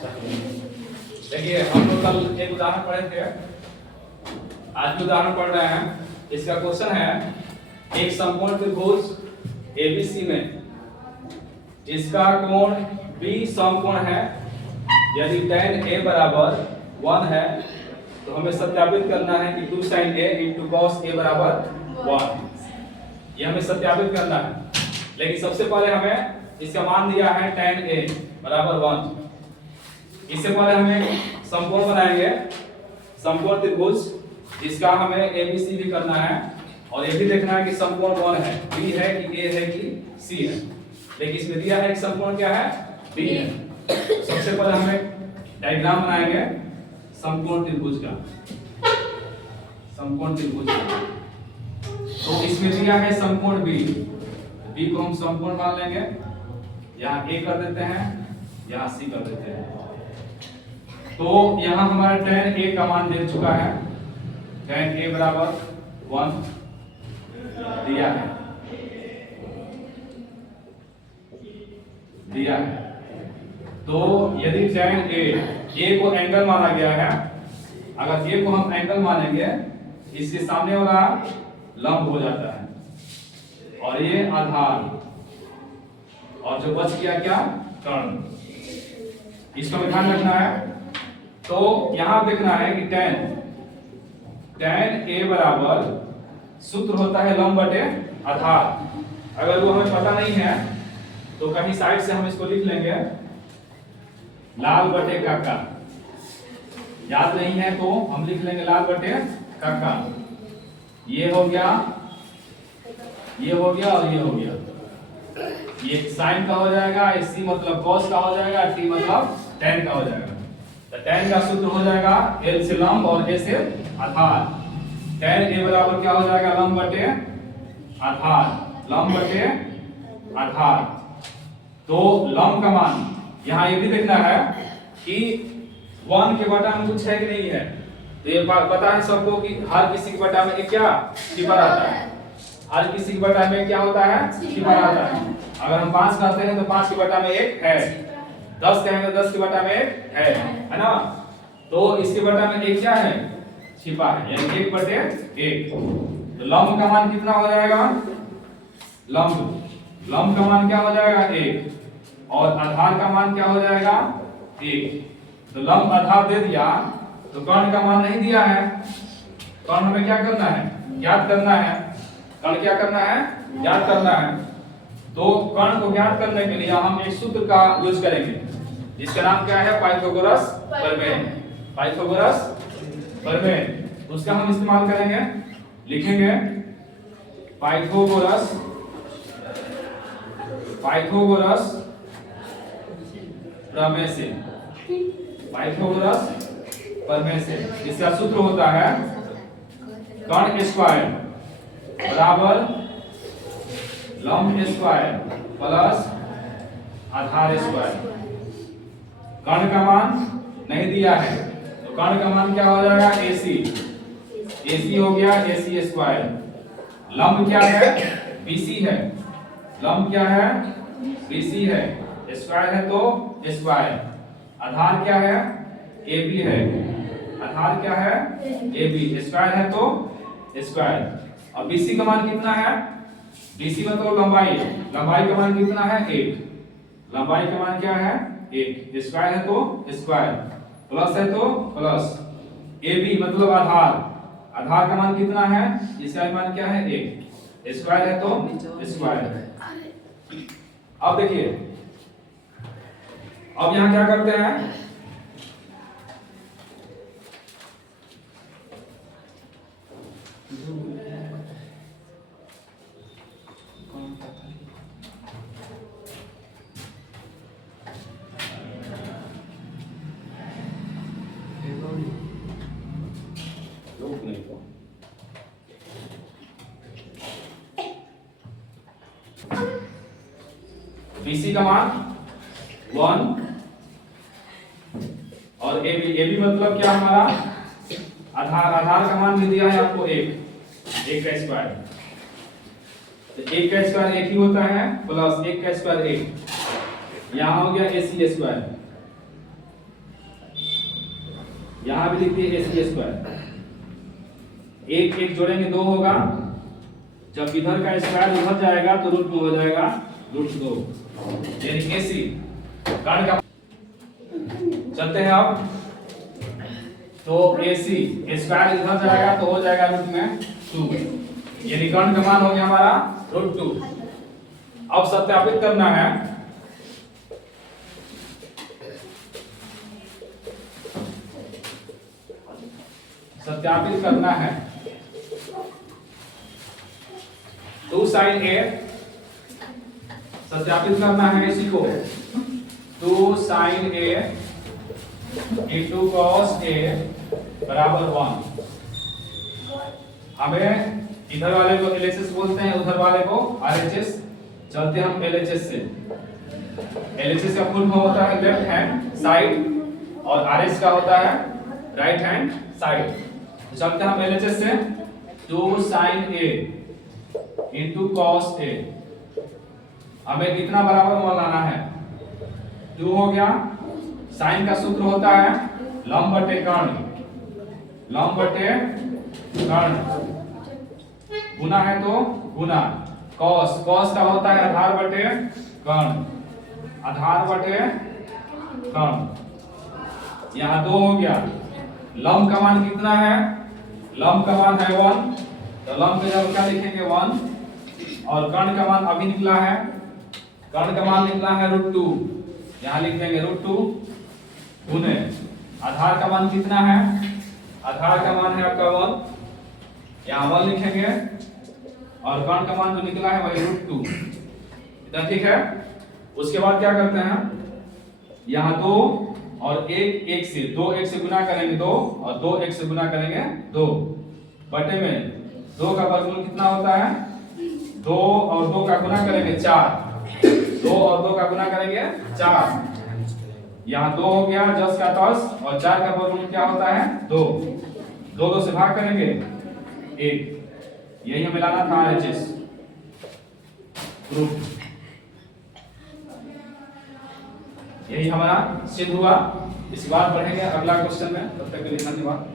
देखिए हम लोग कल एक उदाहरण पढ़े थे, आज भी उदाहरण पढ़ रहे हैं। इसका क्वेश्चन है एक समकोण त्रिभुज एबीसी में जिसका कोण बी समकोण है, यदि tan a बराबर 1 है तो हमें सत्यापित करना है कि 2 sin a into cos a बराबर 1। ये हमें सत्यापित करना है, लेकिन सबसे पहले हमें इसका मान दिया है tan a बराबर 1। इससे पहले हमें समकोण बनाएंगे, समकोण त्रिभुज जिसका हमें एबीसी भी करना है और ये भी देखना है कि समकोण कौन है, बी है कि ए है कि सी है। लेकिन इसमें दिया है कि समकोण क्या है, बी है। सबसे पहले हमें डायग्राम बनाएंगे समकोण त्रिभुज का, समकोण त्रिभुज का। तो इसमें दिया है समकोण बी, बी को हम समकोण मान लेंगे, यहाँ ए कर देते हैं, यहाँ सी कर देते हैं। तो यहाँ हमारा tan a का मान दे चुका है, tan a बराबर 1 दिया है, तो यदि tan a को एंगल माना गया है, अगर a को हम एंगल मानेंगे इसके सामने वाला लंब हो जाता है और ये आधार, और जो बच गया क्या, कर्ण। इसको ध्यान रखना है। तो यहां देखना है कि tan a बराबर सूत्र होता है लंब बटे आधार। अगर वो हमें पता नहीं है तो कहीं साइड से हम इसको लिख लेंगे लाल बटे काका। याद नहीं है तो हम लिख लेंगे लाल बटे काका। ये हो गया, ये हो गया और ये हो गया। ये साइन का हो जाएगा, सी मतलब cos का हो जाएगा, t मतलब tan का हो जाएगा। तो tan का सूत्र हो जाएगा l से लंब और a से आधार। tan a बराबर क्या हो जाएगा, लंब बटे आधार, लंब बटे आधार। तो लंब का मान यहाँ ये भी देखना है कि 1 के बटा में कुछ है कि नहीं है। तो ये पता है सबको कि हर किसी के बटा में एक क्या छिपा रहता है, हर किसी के बटा में क्या होता है, छिपा रहता है। अगर हम 5 कहते हैं तो 5 के बटा में 1 है, 10 कहेंगे 10 के बटा में 1 है ना। तो इसके बटा में 1 क्या है, छिपा है, यानी 1 बटे 1। तो लंब का मान कितना हो जाएगा, लंब का मान क्या हो जाएगा 1 और आधार का मान क्या हो जाएगा 1। तो लंब आधार दे दिया तो कर्ण का मान नहीं दिया है। कर्ण हमें क्या करना है, ज्ञात करना है। कर्ण क्या करना है, ज्ञात करना है। तो कर्ण को ज्ञात करने के लिए हम एक सूत्र का यूज करेंगे जिसका नाम क्या है, पाइथागोरस प्रमेय। पाइथागोरस प्रमेय, उसका हम इस्तेमाल करेंगे, लिखेंगे पाइथागोरस प्रमेय से, पाइथागोरस प्रमेय से। इसका सूत्र होता है कर्ण स्क्वायर बराबर लंब स्क्वायर प्लस आधार स्क्वायर। कर्ण का मान नहीं दिया है तो कर्ण का मान क्या हो जाएगा, AC हो गया, AC स्क्वायर। लंब क्या है, BC है, लंब क्या है, BC है, स्क्वायर है तो स्क्वायर। आधार क्या है, AB है, आधार क्या है, AB, स्क्वायर है तो स्क्वायर। और BC का मान कितना है, BC मतलब लंबाई, लंबाई का मान कितना है 1, लंबाई का मान क्या है 1, स्क्वायर है तो स्क्वायर, प्लस है तो प्लस। AB मतलब आधार, आधार का मान कितना है, इसका मान क्या है 1, स्क्वायर है तो स्क्वायर। अब देखिए, अब यहां क्या करते हैं, BC का मान 1 और AB मतलब क्या हमारा आधार, आधार का मान भी दिया है आपको 1 का स्क्वायर। तो 1 का स्क्वायर 1 ही होता है, प्लस 1 का स्क्वायर 1, यहाँ हो गया AC स्क्वायर। यहाँ भी लिखिए AC स्क्वायर, एक एक जोड़ेंगे 2 होगा, जब इधर का स्क्वायर उधर जाएगा तो रूट में हो जाएगा √2, यानी AC कर्ण का। चलते हैं अब, तो AC स्क्वायर इधर जाएगा तो हो जाएगा रूट में 2, यानी कर्ण का मान हो गया हमारा √2। अब सत्यापित करना है, सत्यापित करना है 2 sin A, सत्यापित करना है इसी को 2 sin A into cos A बराबर 1। हमें इधर वाले को LHS बोलते हैं, उधर वाले को RHS। चलते हम LHS से। LHS का फुल फॉर्म होता है लेफ्ट हैंड साइड और RH का होता है राइट हैंड साइड। चलते हम LHS से 2 sin A into cos A, हमें कितना बराबर मान लाना है 2 हो गया। साइन का सूत्र होता है लंब बटे कर्ण, लंब बटे कर्ण, गुना है तो गुना, कॉस, कॉस का होता है आधार बटे कर्ण, आधार बटे कर्ण। यहाँ 2 हो गया। लंब का मान कितना है, लंब का मान है 1, तो लंब के जगह क्या लिखेंगे 1, और कर्ण का मान अभी निकला है, कर्ण का मान निकला है √2, यहाँ लिख देंगे √2 गुने आधार का मान कितना है, आधार का मान है आपका 1, यहाँ 1 लिखेंगे, और कर्ण का मान जो निकला है वही √2। इतना ठीक है। उसके बाद क्या करते हैं, यहाँ 2 और 1 1 से 2 1 से गुना करेंगे 2, और 2 1 से गुना करेंगे 2, बटे में 2 का वर्गमूल कितना होता है 2, और 2 का गुना करेंगे 4, 2 और 2 का गुना करेंगे 4, यहाँ 2 हो गया 10 का 10, और 4 का वर्गमूल क्या होता है 2, 2 2 से भाग करेंगे 1, यही हमें लाना था RHS ग्रुप। यही हमारा सिद्ध हुआ। इसी बात पढ़ेंगे अगला क्वेश्चन में, तब तक के लिए धन्यवाद।